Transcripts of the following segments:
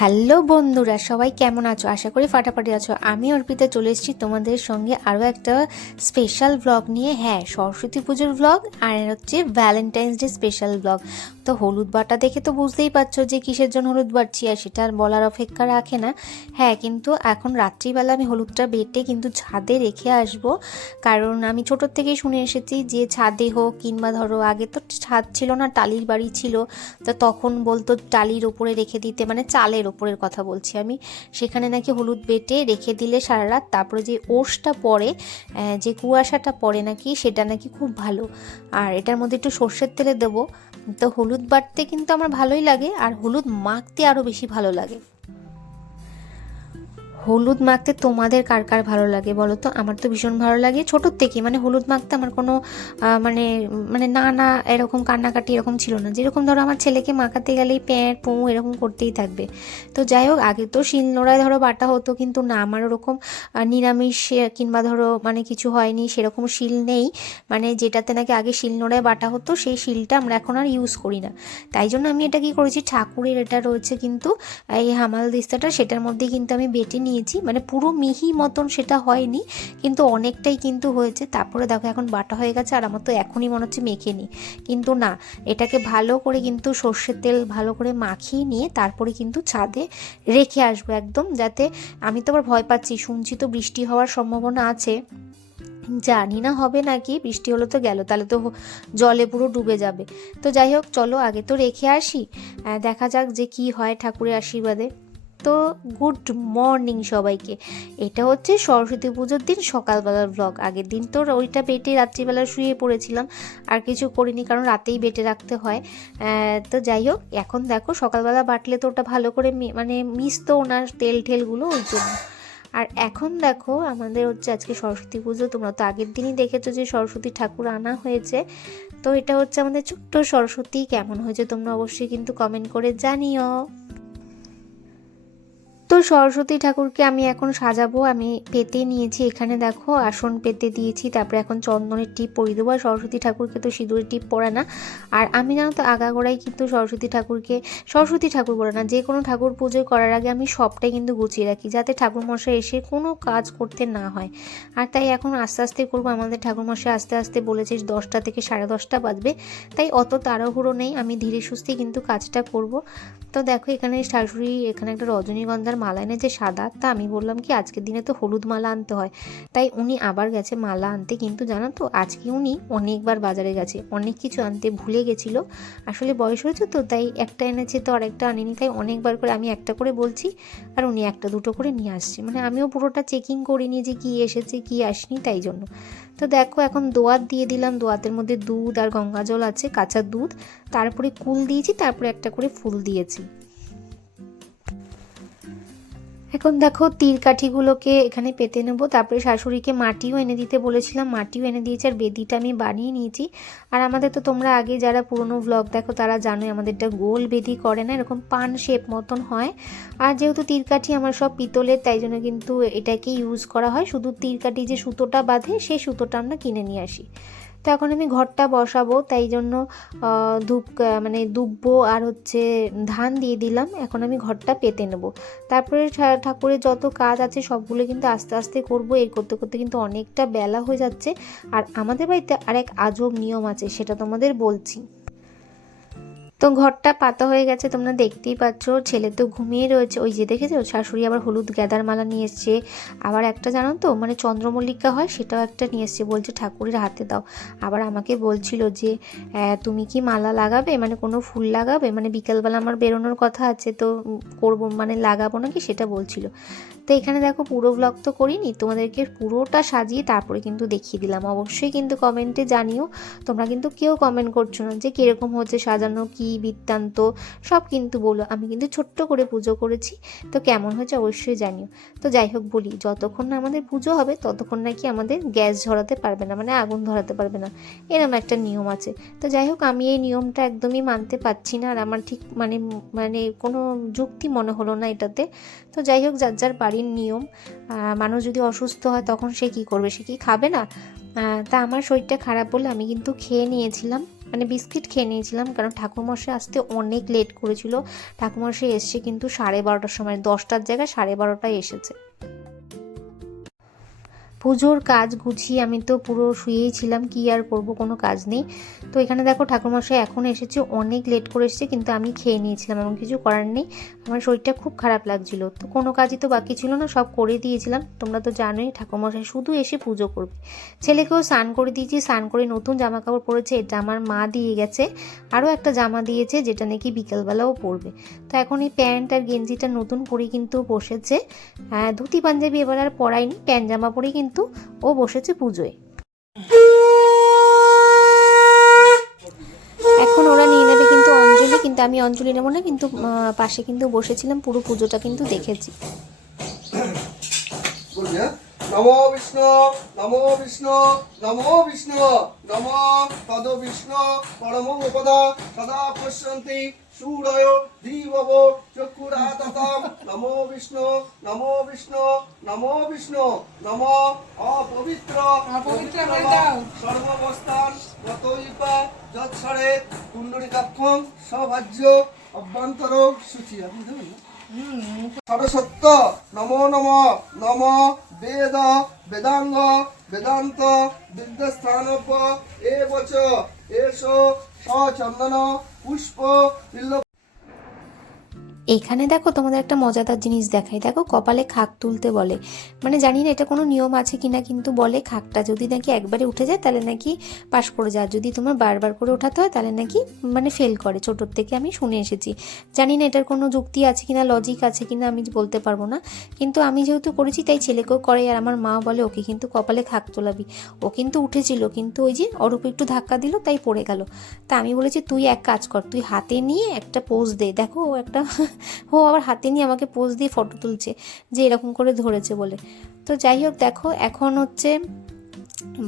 Hello বন্ধুরা, সবাই কেমন আছো? আশা করি ফাটাফাটি আছো। আমি অর্পিতা, চলে এসেছি তোমাদের সঙ্গে আরও একটা স্পেশাল ব্লগ নিয়ে। হ্যাঁ সরস্বতী পুজোর ব্লগ আর হচ্ছে ভ্যালেন্টাইন্স ডে স্পেশাল ব্লগ তো হলুদ বাটা দেখে তো বুঝতেই পারছ যে কিসের জন্য হলুদ বাটছি আর সেটা আর বলার অপেক্ষা রাখে না। হ্যাঁ কিন্তু এখন রাত্রিবেলা আমি হলুদটা বেটে কিন্তু ছাদে রেখে আসব। কারণ আমি ছোটোর থেকেই শুনে এসেছি যে ছাদে হোক কিংবা ধরো, আগে তো ছাদ ছিল না, টালির বাড়ি ছিল। তো তখন বলতো টালির ওপরে রেখে দিতে মানে চালের ওপরের কথা বলছি আমি। সেখানে নাকি হলুদ বেটে রেখে দিলে সারা রাত, তারপরে যে ওষটা পরে যে কুয়াশাটা পরে নাকি, সেটা নাকি খুব ভালো। আর এটার মধ্যে একটু সর্ষের তেলে দেবো। তো হলুদ বাটতে কিন্তু আমার ভালোই লাগে, আর হলুদ মাখতে আরও বেশি ভালো লাগে। হলুদ মাখতে তোমাদের কার কার ভালো লাগে বলো তো? আমার তো ভীষণ ভালো লাগে ছোটোর থেকে। মানে হলুদ মাখতে আমার কোনো মানে মানে না না এরকম কান্নাকাটি এরকম ছিল না। যেরকম ধরো আমার ছেলেকে মাখাতে গেলেই প্যাঁট, পৌ এরকম করতেই থাকবে। তো যাই হোক, আগে তো শিলনোড়ায় ধরো বাটা হতো কিন্তু না, আমার ওরকম নিরামিষ কিংবা ধরো মানে কিছু হয়নি, সেরকম শিল নেই। মানে যেটাতে নাকি আগে শিলনোড়ায় বাটা হতো, সেই শিলটা আমরা এখন আর ইউজ করি না। তাই জন্য আমি এটা কি করেছি, ঠাকুরের এটা রয়েছে কিন্তু, এই হামাল দিস্তাটা, সেটার মধ্যে কিন্তু আমি বেটে নিয়েছি মানে পুরো মিহি মতন সেটা হয়নি, কিন্তু অনেকটাই কিন্তু হয়েছে। তারপরে দেখো এখন বাটা হয়ে গেছে আর আমার তো এখনই মনে হচ্ছে মেখে নিই। কিন্তু না, এটাকে ভালো করে কিন্তু সর্ষের তেল ভালো করে মাখিয়ে নিয়ে তারপরে কিন্তু ছাদে রেখে আসব একদম, যাতে আমি তো আবার ভয় পাচ্ছি। শুনছি তো বৃষ্টি হওয়ার সম্ভাবনা আছে। জানি না হবে নাকি, বৃষ্টি হলো তো গেল, তাহলে তো জলে পুরো ডুবে যাবে। তো যাই হোক, চলো আগে তো রেখে আসি। দেখা যাক যে কি হয় ঠাকুরের আশীর্বাদে। তো গুড মর্নিং সবাইকে। এটা হচ্ছে সরস্বতী পুজোর দিন সকালবেলার ব্লগ আগের দিন তো ওইটা বেটে রাত্রিবেলা শুয়ে পড়েছিলাম, আর কিছু করিনি কারণ রাতেই বেটে রাখতে হয়। তো যাই হোক, এখন দেখো সকালবেলা বাটলে তো ওটা ভালো করে মানে মিশতো ওনার তেল ঠেলগুলো ওই জন্য। আর এখন দেখো আমাদের হচ্ছে আজকে সরস্বতী পুজো। তোমরা তো আগের দিনই দেখেছ যে সরস্বতী ঠাকুর আনা হয়েছে। তো এটা হচ্ছে আমাদের ছোট্ট সরস্বতী। কেমন হয়েছে তোমরা অবশ্যই কিন্তু কমেন্ট করে জানিও। তো সরস্বতী ঠাকুরকে আমি এখন সাজাবো, আমি পেতে নিয়েছি এখানে দেখো, আসন পেতে দিয়েছি, তারপরে এখন চন্দনের টিপ পরিয়ে দেবো, আর সরস্বতী ঠাকুরকে তো সিঁদুরের টিপ পরে না। আর আমি জানো তো, আগাগোড়াই কিন্তু সরস্বতী ঠাকুরকে, সরস্বতী ঠাকুর বলে না যে কোনো ঠাকুর পুজো করার আগে আমি সবটাই কিন্তু গুছিয়ে রাখি, যাতে ঠাকুর মশাই এসে কোনো কাজ করতে না হয়। আর তাই এখন আস্তে আস্তে করব, আমাদের ঠাকুর মশাই আস্তে আস্তে বলেছে দশটা থেকে সাড়ে দশটা বাজবে, তাই অত তাড়াহুড়ো নেই, আমি ধীরে সুস্থে কিন্তু কাজটা করব। তো দেখো, এখানে শাশুড়ি, এখানে একটা রজনীগন্ধার মালা এনেছে সাদা। তা আমি বললাম কি আজকের দিনে তো হলুদ মালা আনতে হয়। তাই উনি আবার গেছে মালা আনতে। কিন্তু জানো তো, আজকে উনি অনেকবার বাজারে গেছে, অনেক কিছু আনতে ভুলে গেছিল। আসলে বয়স হয়েছে তো, তাই একটা এনেছে তো আর একটা আনেনি। তাই অনেকবার করে আমি একটা করে বলছি, আর উনি একটা দুটো করে নিয়ে আসছে। মানে আমিও পুরোটা চেকিং করিনি যে কি এসেছে, কি আসেনি, তাই জন্য। তো দেখো, এখন দোয়াত দিয়ে দিলাম। দোয়াতের মধ্যে দুধ আর গঙ্গা জল আছে, কাঁচা দুধ। তারপরে কুল দিয়েছি, তারপরে একটা করে ফুল দিয়েছি। এখন দেখো তীর কাঠিগুলোকে এখানে পেতে নেব। তারপরে শাশুড়িকে মাটিও এনে দিতে বলেছিলাম, মাটিও এনে দিয়েছে আর বেদিটা আমি বানিয়ে নিয়েছি। আর আমাদের তো তোমরা আগে যারা পুরনো ব্লগ দেখো তারা জানোই আমাদেরটা গোল বেদি করে না, এরকম পান শেপ মতন হয়। আর যেহেতু তীরকাঠি আমার সব পিতলের, তাই জন্য কিন্তু এটাকে ইউজ করা হয়। শুধু তীরকাঠি যে সুতোটা বাঁধে সেই সুতোটা আমরা কিনে নিয়ে আসি। তো এখন আমি ঘরটা বসাবো, তাই জন্য ধূপ মানে দুব্ব আর হচ্ছে ধান দিয়ে দিলাম। এখন আমি ঘরটা পেতে নেব। তারপরে ঠাকুরের যত কাজ আছে সবগুলো কিন্তু আস্তে আস্তে করব। এই করতে করতে কিন্তু অনেকটা বেলা হয়ে যাচ্ছে। আর আমাদের বাড়িতে আর এক আজব নিয়ম আছে, সেটা তোমাদের বলছি। তো ঘরটা পাতা হয়ে গেছে, তোমরা দেখতেই পাচ্ছ, ছেলে তো ঘুমিয়ে রয়েছে। ওই যে দেখেছ, শাশুড়ি আবার হলুদ গ্যাদার মালা নিয়ে এসছে। আবার একটা জানো তো মানে চন্দ্রমল্লিকা হয়, সেটাও একটা নিয়ে এসছে, বলছে ঠাকুরের হাতে দাও। আবার আমাকে বলছিল যে তুমি কি মালা লাগাবে? মানে কোনো ফুল লাগাবে? মানে বিকালবেলা আমার বেরোনোর কথা আছে, তো করব মানে লাগাবো নাকি সেটা বলছিল। তো এখানে দেখো, পুরো ব্লগ তো করিনি, তোমাদেরকে পুরোটা সাজিয়ে তারপরে কিন্তু দেখিয়ে দিলাম। অবশ্যই কিন্তু কমেন্টে জানিও, তোমরা কিন্তু কেউ কমেন্ট করছ না যে, কীরকম হচ্ছে সাজানো, কি বৃত্তান্ত, সব কিন্তু বলো, আমি কিন্তু ছোট্ট করে পুজো করেছি, তো কেমন হয়েছে অবশ্যই জানিও। তো যাই হোক বলি, যতক্ষণ না আমাদের পুজো হবে, ততক্ষণ নাকি আমাদের গ্যাস ঝরাতে পারবে না মানে আগুন ধরাতে পারবে না, এরম একটা নিয়ম আছে। তো যাই হোক, আমি এই নিয়মটা একদমই মানতে পারছি না, আর আমার ঠিক মানে মানে কোনো যুক্তি মনে হলো না এটাতে। তো যাই হোক, যার যার বাড়ির নিয়ম মানুষ যদি অসুস্থ হয় তখন সে কি করবে? সে কি খাবে না? তা আমার শরীরটা খারাপ বলে আমি কিন্তু খেয়ে নিয়েছিলাম। মানে বিস্কিট খেয়ে নিয়েছিলাম, কারণ ঠাকুরমশাই আসতে অনেক লেট করেছিল। ঠাকুরমশাই এসছে কিন্তু সাড়ে বারোটার সময়, দশটার জায়গায় সাড়ে বারোটায় এসেছে। পুজোর কাজ গুছিয়ে আমি তো পুরো শুয়েই ছিলাম, কি আর করব, কোনো কাজ নেই। তো এখানে দেখো ঠাকুরমশাই এখন এসেছে, অনেক লেট করে এসেছে, কিন্তু আমি খেয়ে নিয়েছিলাম এমন কিছু করার নেই। আমার শরীরটা খুব খারাপ লাগছিল। তো কোনো কাজই তো বাকি ছিল না, সব করে দিয়েছিলাম। তোমরা তো জানোই ঠাকুরমশাই শুধু এসে পুজো করবে। ছেলেকেও স্নান করে দিয়েছি, স্নান করে নতুন জামা কাপড় পরেছে, এটা আমার মা দিয়ে গেছে। আরও একটা জামা দিয়েছে, যেটা নাকি বিকেলবেলাও পরবে। তো এখন এই প্যান্ট আর গেঞ্জিটা নতুন পরে কিন্তু বসেছে। ধুতি পাঞ্জাবি এবার আর পরায়নি প্যান্ট জামা পরেই কিন্তু ও বসেছে পুজোয় এখন ওরা নিয়ে নেবে কিন্তু অঞ্জলি, কিন্তু আমি অঞ্জলি নেব না, কিন্তু পাশে কিন্তু বসেছিলাম, পুরো পুজোটা কিন্তু দেখেছি? নমো বিষ্ণু নমো বিষ্ণু নমো বিষ্ণু, নমো তদ বিষ্ণু, পরম উপদা সদা পশ্যন্তি সূরয় ধীবব চক্ষুরাততাম। নমো বিষ্ণু নমো বিষ্ণু নমো বিষ্ণু নমো অপবিত্র। সর্বাবস্থান গতইপা যৎসরে কুণ্ডলিকাক্ষম সভাজ্য অভ্যন্তর সূচি আপনি দেবেন না সরস্বত্য নমো নম নম বেদ বেদাঙ্গ বেদান্ত বিদ্যস্থানব্য এ বচ এসো সচন্দন পুষ্প এখানে দেখো তোমাদের একটা মজাদার জিনিস দেখাই। দেখো কপালে খাক তুলতে বলে। মানে জানি না এটা কোনো নিয়ম আছে কিনা, কিন্তু বলে খাকটা। যদি নাকি একবারে উঠে যায়, তাহলে নাকি পাশ করে যায়। যদি তোমার বারবার করে ওঠাতে হয়, তাহলে নাকি মানে ফেল করে। ছোটোর থেকে আমি শুনে এসেছি। জানি না এটার কোনো যুক্তি আছে কিনা লজিক আছে কিনা, আমি বলতে পারব না। কিন্তু আমি যেহেতু করেছি, তাই ছেলেকেও করে আর আমার মা বলে, ওকে কিন্তু কপালে খাক তোলাবি। ও কিন্তু উঠেছিল, কিন্তু ওই যে অরূপ একটু ধাক্কা দিল, তাই পড়ে গেল। তা আমি বলেছি, তুই এক কাজ কর। তুই হাতে নিয়ে একটা পোজ দে। দেখো ও একটা ও আবার হাতে নিয়ে আমাকে পোজ দিয়ে ফটো তুলছে যে এরকম করে ধরেছে বলে। তো যাই হোক, দেখো, এখন হচ্ছে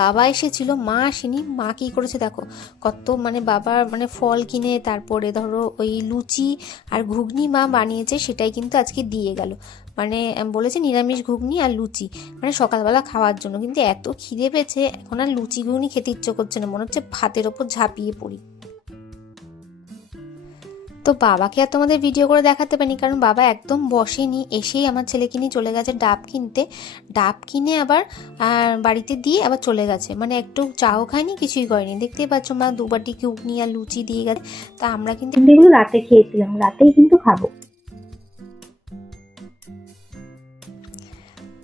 বাবা এসেছিল, মা আসেনি, মা কী করেছে দেখো, কত মানে বাবার মানে ফল কিনে, তারপরে ধরো ওই লুচি আর ঘুগনি মা বানিয়েছে, সেটাই কিন্তু আজকে দিয়ে গেল। মানে বলেছে নিরামিষ ঘুগনি আর লুচি মানে সকালবেলা খাওয়ার জন্য। কিন্তু এত খিদে পেয়েছে, এখন আর লুচি ঘুগনি খেতে ইচ্ছে করছে না, মনে হচ্ছে ভাতের ওপর ঝাঁপিয়ে পড়ি। তো বাবাকে আর তোমাদের ভিডিও করে দেখাতে পারিনি, কারণ বাবা একদম বসেনি। এসেই আমার ছেলেকে নিয়ে চলে গেছে ডাব কিনতে। ডাব কিনে আবার বাড়িতে দিয়ে আবার চলে গেছে। মানে একটু চাও খায়নি, কিছুই করেনি। দেখতেই পাচ্ছ মা দুবাটি ঘুগনি আর লুচি দিয়ে গেছে। তা আমরা কিন্তু রাতে খেয়েছিলাম। রাতেই কিন্তু খাব।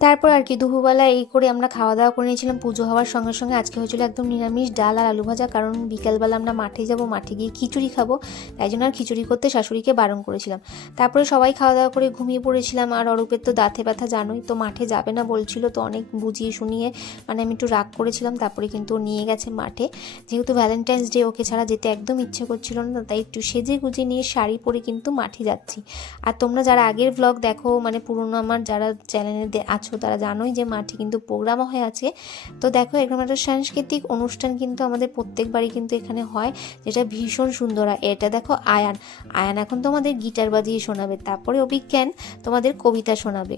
তারপর আর কি দুপুরবেলা এই করে আমরা খাওয়া দাওয়া করে নিয়েছিলাম। পুজো হওয়ার সঙ্গে সঙ্গে আজকে হয়েছিল একদম নিরামিষ ডাল আর আলু ভাজা। কারণ বিকালবেলা আমরা মাঠে যাব, মাঠে গিয়ে খিচুড়ি খাব। তাই জন্য আর খিচুড়ি করতে শাশুড়িকে বারণ করেছিলাম। তারপরে সবাই খাওয়া দাওয়া করে ঘুমিয়ে পড়েছিলাম। আর অরূপের তো দাঁতে ব্যথা, জানোই তো মাঠে যাবে না বলছিল। তো অনেক বুঝিয়ে শুনিয়ে মানে আমি একটু রাগ করেছিলাম। তারপরে কিন্তু নিয়ে গেছে মাঠে। যেহেতু ভ্যালেন্টাইন্স ডে ওকে ছাড়া যেতে একদম ইচ্ছে করছিল না, তাই একটু সেজে গুজে নিয়ে শাড়ি পরে কিন্তু মাঠে যাচ্ছি। আর তোমরা যারা আগের ব্লগ দেখো মানে পুরনো আমার যারা চ্যানেলে আছো তারা জানোই যে মাঠে কিন্তু প্রোগ্রামও হয়ে আছে। তো দেখো, এরকম একটা সাংস্কৃতিক অনুষ্ঠান কিন্তু আমাদের প্রত্যেকবারই কিন্তু এখানে হয়, যেটা ভীষণ সুন্দর আর এটা দেখো, আয়ান। আয়ান এখন তোমাদের গিটার বাজিয়ে শোনাবে, তারপরে অভিজ্ঞান তোমাদের কবিতা শোনাবে।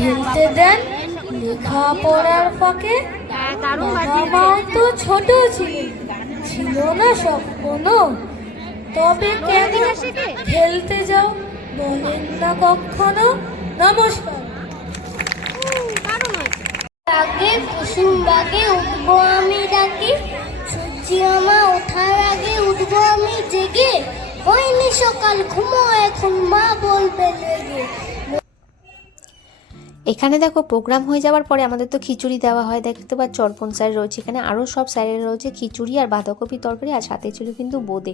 খেলতে দেন। লেখাপড়ার ফাঁকে মাও তো ছোট ছিলেন, ছিল না কোনো। তবে কেন খেলতে যাও বলেন না কখনো। নমস্কার। আগে কুসুম বাগে উঠবো আমি ডাকি। সূর্যি আমা ওঠার আগে উঠবো আমি জেগে। হয়নি সকাল ঘুমো এখন মা বলবে লেগে। এখানে দেখো প্রোগ্রাম হয়ে যাওয়ার পরে আমাদের তো খিচুড়ি দেওয়া হয়। দেখতে পাচ্ছ, অর্পণ স্যার রয়েছে এখানে। আরও সব স্যারের রয়েছে খিচুড়ি আর বাঁধাকপি তরকারি আর সাথে ছিল কিন্তু বোঁদে।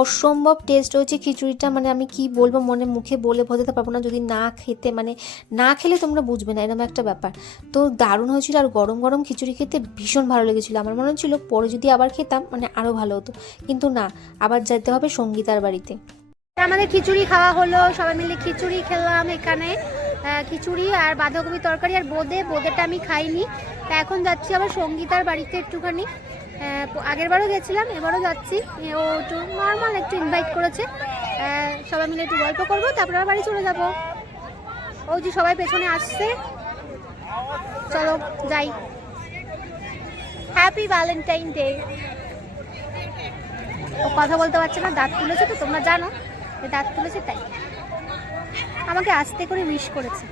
অসম্ভব টেস্ট হয়েছে খিচুড়িটা। মানে আমি কি বলব মনে মুখে বলে বোঝাতে পারব না। যদি না খেতে মানে না খেলে তোমরা বুঝবে না, এরকম একটা ব্যাপার। তো দারুণ হয়েছিল আর গরম গরম খিচুড়ি খেতে ভীষণ ভালো লেগেছিলো। আমার মনে হচ্ছিল পরে যদি আবার খেতাম মানে আরও ভালো হতো। কিন্তু না, আবার যেতে হবে সঙ্গীতার বাড়িতে। আমাদের খিচুড়ি খাওয়া হলো। সবাই মিলে খিচুড়ি খেলাম এখানে। খিচুড়ি আর বাঁধাকপি তরকারি আর বোঁদে। বোঁদেটা আমি খাইনি। তা এখন যাচ্ছি আবার সঙ্গীতার বাড়িতে একটুখানি। আগেরবারও গেছিলাম, এবারও যাচ্ছি। ও একটু নর্মাল একটু ইনভাইট করেছে। সবাই মিলে একটু গল্প করব, তারপরে আবার বাড়ি চলে যাব। ও যে সবাই পেছনে আসছে। চলো, যাই। হ্যাপি ভ্যালেন্টাইন ডে ও কথা বলতে পারছে না, দাঁত তুলেছে তো, তোমরা জানো। দাঁত তুলেছে তাই। আমাকে আস্তে করে উইশ করেছে।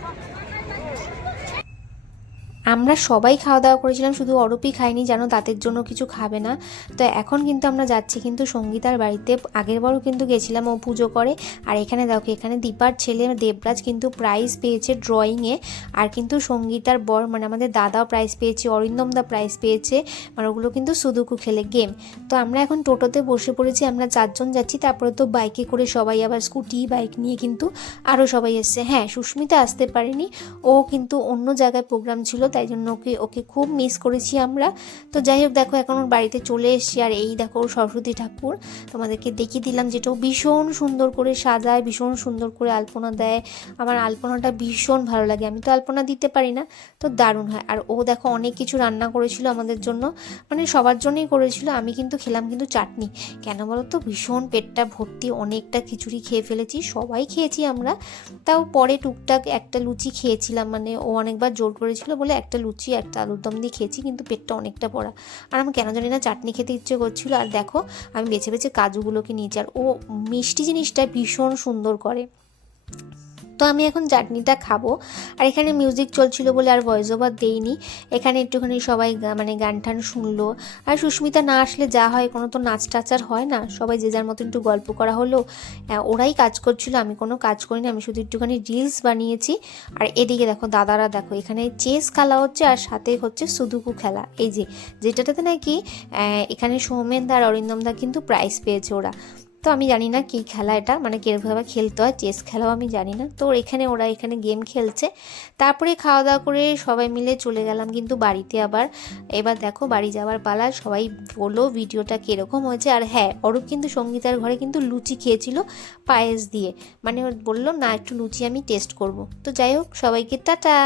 আমরা সবাই খাওয়া দাওয়া করেছিলাম, শুধু অরূপই খাইনি যেন দাঁতের জন্য কিছু খাবে না। তো এখন কিন্তু আমরা যাচ্ছি কিন্তু সঙ্গীতার বাড়িতে। আগের বারও কিন্তু গেছিলাম, ও পুজো করে। আর এখানে দেখো, এখানে দীপার ছেলে দেবরাজ কিন্তু প্রাইজ পেয়েছে ড্রয়িংয়ে আর কিন্তু সঙ্গীতার বর মানে আমাদের দাদাও প্রাইজ পেয়েছে, অরিন্দম দা প্রাইজ পেয়েছে। মানে ওগুলো কিন্তু সুদুকু খেলে গেম তো আমরা এখন টোটোতে বসে পড়েছি, আমরা চারজন যাচ্ছি, তারপরে তো বাইকে করে সবাই আবার স্কুটি বাইক নিয়ে কিন্তু আরও সবাই এসছে। হ্যাঁ সুস্মিতা আসতে পারেনি, ও কিন্তু অন্য জায়গায় প্রোগ্রাম ছিল তাই জন্য ওকে ওকে খুব মিস করেছি আমরা। তো যাই হোক, দেখো, এখন ওর বাড়িতে চলে এসেছি। আর এই দেখো সরস্বতী ঠাকুর। তোমাদেরকে দেখিয়ে দিলাম যেটা ভীষণ সুন্দর করে সাজায়, ভীষণ সুন্দর করে আলপনা দেয়। আমার আলপনাটা ভীষণ ভালো লাগে। আমি তো আলপনা দিতে পারি না, তো দারুণ হয়। আর ও দেখো, অনেক কিছু রান্না করেছিল আমাদের জন্য। মানে সবার জন্যই করেছিল, আমি কিন্তু খেলাম কিন্তু চাটনি। কেন বলো তো ভীষণ পেটটা ভর্তি, অনেকটা খিচুড়ি খেয়ে ফেলেছি, সবাই খেয়েছি আমরা। তাও পরে টুকটাক একটা লুচি খেয়েছিলাম মানে ও অনেকবার জোর করেছিল বলে একটা লুচি, একটা আলুর দম দিয়ে খেয়েছি, কিন্তু পেটটা অনেকটা পড়া আর আমার কেন জানি না চাটনি খেতে ইচ্ছে করছিল। আর দেখো, আমি বেছে বেছে কাজুগুলোকে নিয়েছি। আর ও মিষ্টি জিনিসটা ভীষণ সুন্দর করে। তো আমি এখন চাটনিটা খাব। আর এখানে মিউজিক চলছিল বলে আর ভয়েস ওভার দেইনি। এখানে একটুখানি সবাই মানে গান টান শুনলো। আর সুস্মিতা না আসলে যা হয়, কোনো তো নাচ টাচ আর হয় না। সবাই যে যার মতো একটু গল্প করা হলো ওরাই কাজ করছিল, আমি কোনো কাজ করিনি, আমি শুধু একটুখানি রিলস বানিয়েছি। আর এদিকে দেখো, দাদারা দেখো, এখানে চেস খেলা হচ্ছে আর সাথে হচ্ছে সুদুকু খেলা। এই যে যেটাতে নাকি এখানে সৌমেন দা আর অরিন্দম দা কিন্তু প্রাইজ পেয়েছে ওরা। তো আমি জানি না কী খেলা এটা মানে কীরকমভাবে খেলতে হয়, চেস খেলাও আমি জানি না। তো এখানে ওরা এখানে গেম খেলছে। তারপরে খাওয়া দাওয়া করে সবাই মিলে চলে গেলাম কিন্তু বাড়িতে আবার। এবার দেখো বাড়ি যাওয়ার পালা, সবাই বলো ভিডিওটা কীরকম হয়েছে। আর হ্যাঁ অরূপ কিন্তু সঙ্গীতার ঘরে কিন্তু লুচি খেয়েছিল পায়েস দিয়ে। মানে বলল, না, একটু লুচি আমি টেস্ট করব। তো যাই হোক, সবাইকে টাটা!